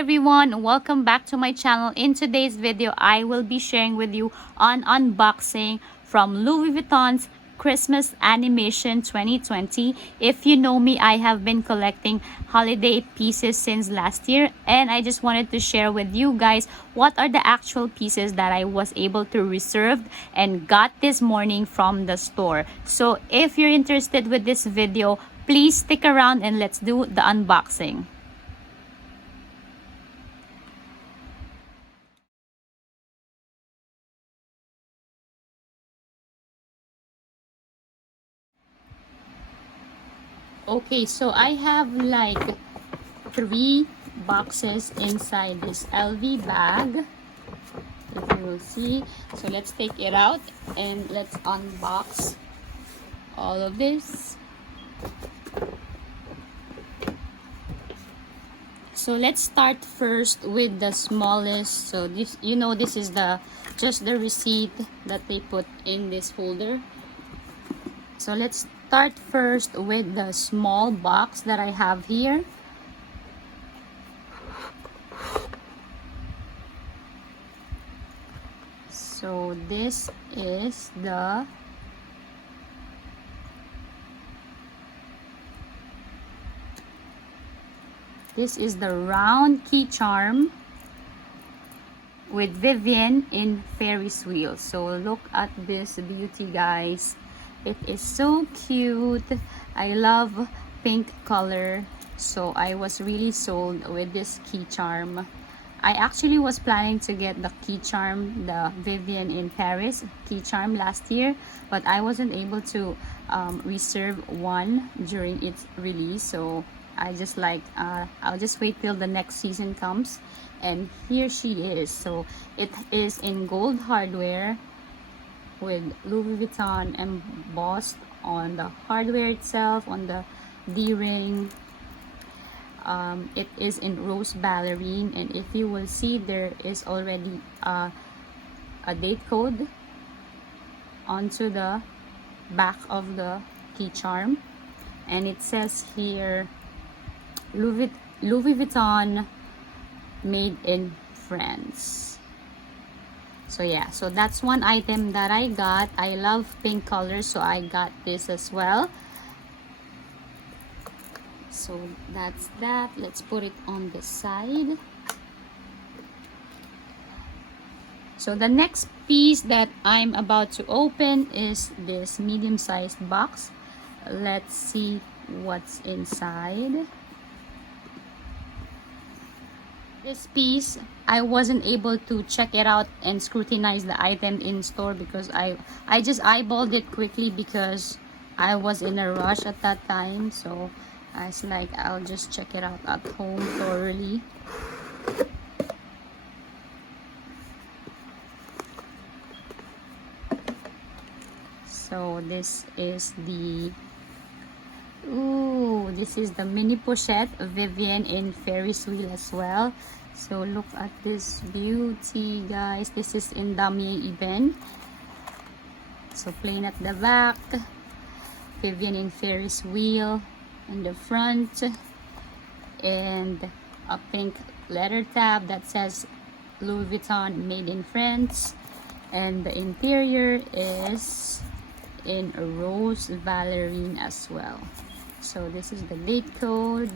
everyone, welcome back to my channel. In today's video, I will be sharing with you an unboxing from Louis Vuitton's Christmas Animation 2020. If you know me, I have been collecting holiday pieces since last year, and I just wanted to share with you guys what are the actual pieces that I was able to reserve and got this morning from the store. So if you're interested with this video, please stick around and let's do the unboxing. Okay, so I have like 3 boxes inside this LV bag, if you will see. So let's take it out and let's unbox all of this. So let's start first with the smallest. So this, this is just the receipt that they put in this folder. So let's start first with the small box that I have here. So this is the round key charm with Vivienne in Ferris wheel. So look at this beauty, guys. It is so cute. I love pink color, so I was really sold with this key charm. I actually was planning to get the key charm, the Vivienne in Paris key charm last year, but I wasn't able to reserve one during its release. So I just I'll just wait till the next season comes, and here she is. So it is in gold hardware with Louis Vuitton embossed on the hardware itself, on the D-ring. It is in rose ballerine, and if you will see, there is already a date code onto the back of the key charm, and it says here Louis Vuitton made in France. So yeah, so that's one item that I got. I love pink colors, so I got this as well. So that's that. Let's put it on the side. So the next piece that I'm about to open is this medium-sized box. Let's see what's inside. This piece, I wasn't able to check it out and scrutinize the item in store because I just eyeballed it quickly because I was in a rush at that time. So I was like, I'll just check it out at home thoroughly. So this is the mini Pochette Vivienne in Ferris wheel as well. So look at this beauty, guys. This is in Damier even. So plain at the back, Vivienne in Ferris wheel in the front, and a pink letter tab that says Louis Vuitton made in France, and the interior is in a rose ballerine as well. So this is the date code.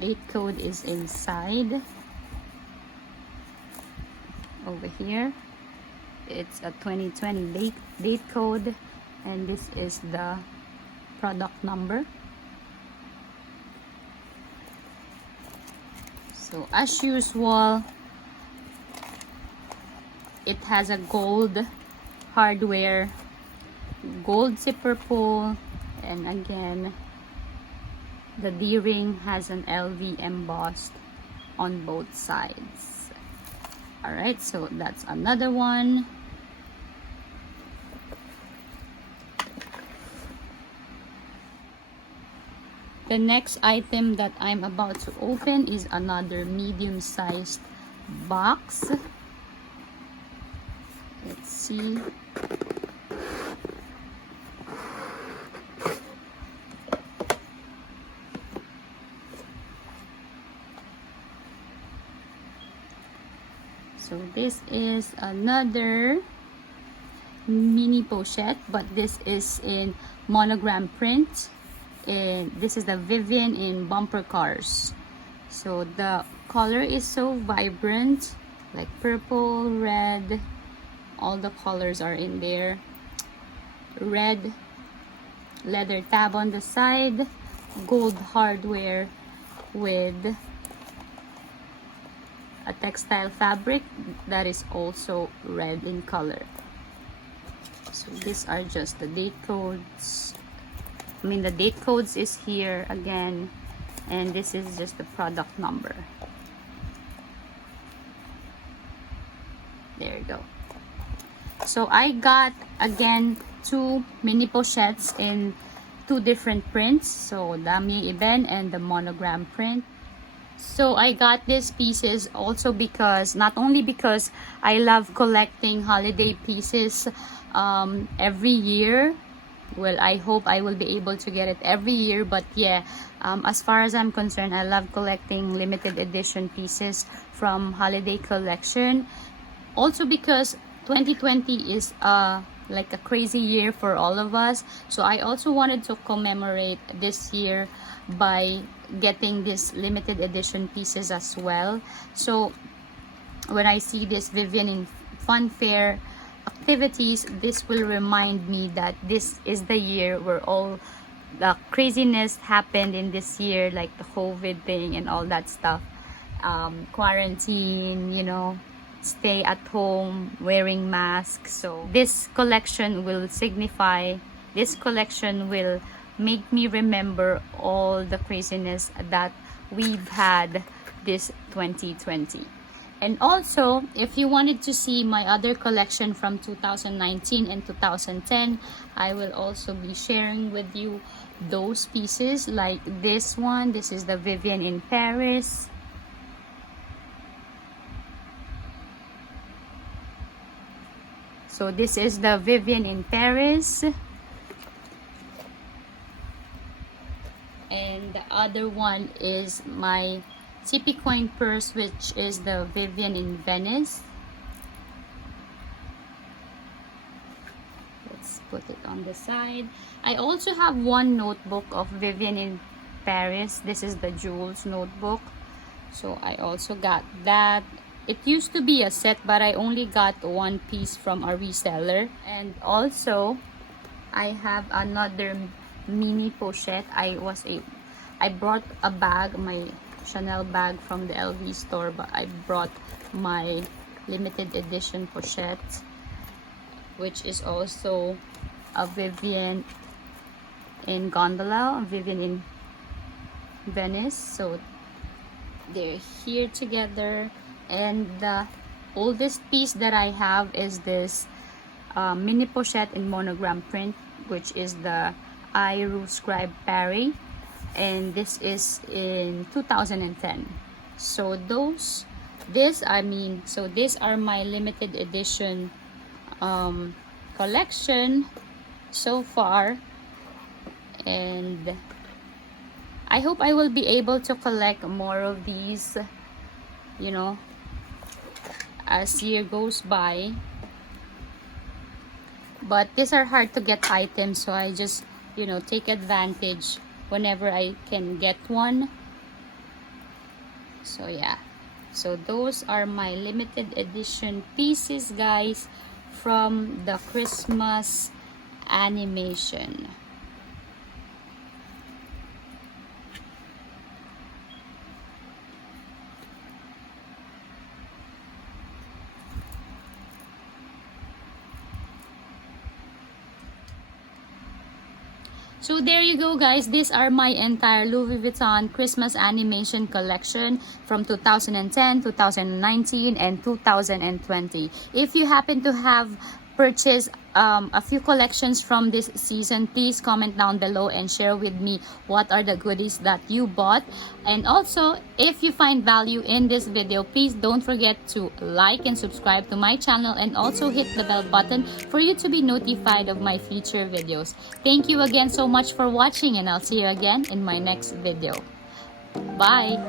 Date code is inside over here. It's a 2020 date code, and this is the product number. So as usual, it has a gold hardware, gold zipper pull, and again the D-ring has an LV embossed on both sides. Alright, so that's another one. The next item that I'm about to open is another medium-sized box. Let's see. So this is another mini pochette, but this is in monogram print, and this is the Vivian in bumper cars. So the color is so vibrant, like purple, red, all the colors are in there. Red leather tab on the side, gold hardware with a textile fabric that is also red in color. So these are just the date codes. I mean, the date codes is here again, and this is just the product number. There you go. So I got again 2 mini pochettes in 2 different prints, so Damier Eben and the monogram print. So I got these pieces also because, not only because I love collecting holiday pieces every year. Well, I hope I will be able to get it every year, but yeah, as far as I'm concerned, I love collecting limited edition pieces from holiday collection. Also because 2020 is like a crazy year for all of us, so I also wanted to commemorate this year by getting these limited edition pieces as well. So when I see this Vivian in fun fair activities, this will remind me that this is the year where all the craziness happened in this year, like the COVID thing and all that stuff, quarantine, you know, stay at home, wearing masks. So this collection will signify, this collection will make me remember all the craziness that we've had this 2020. And also, if you wanted to see my other collection from 2019 and 2010, I will also be sharing with you those pieces, like this one. This is the Vivian in Paris. So this is the Vivian in Paris. And the other one is my CP coin purse, which is the Vivian in Venice. Let's put it on the side. I also have one notebook of Vivian in Paris. This is the Jules notebook. So I also got that. It used to be a set, but I only got one piece from a reseller. And also, I have another mini pochette. I brought a bag, my Chanel bag from the LV store, but I brought my limited edition pochette, which is also a Vivian in gondola, a Vivian in Venice. So they're here together. And the oldest piece that I have is this mini pochette in monogram print, which is the I Rue Scribe Paris, and this is in 2010. So these are my limited edition collection so far, and I hope I will be able to collect more of these, you know, as year goes by. But these are hard to get items, so I just, you know, take advantage whenever I can get one. So yeah, so those are my limited edition pieces, guys, from the Christmas animation. So there you go, guys. These are my entire Louis Vuitton Christmas animation collection from 2010, 2019, and 2020. If you happen to have purchased a few collections from this season, please comment down below and share with me what are the goodies that you bought. And also, if you find value in this video, please don't forget to like and subscribe to my channel, and also hit the bell button for you to be notified of my future videos. Thank you again so much for watching, and I'll see you again in my next video. Bye!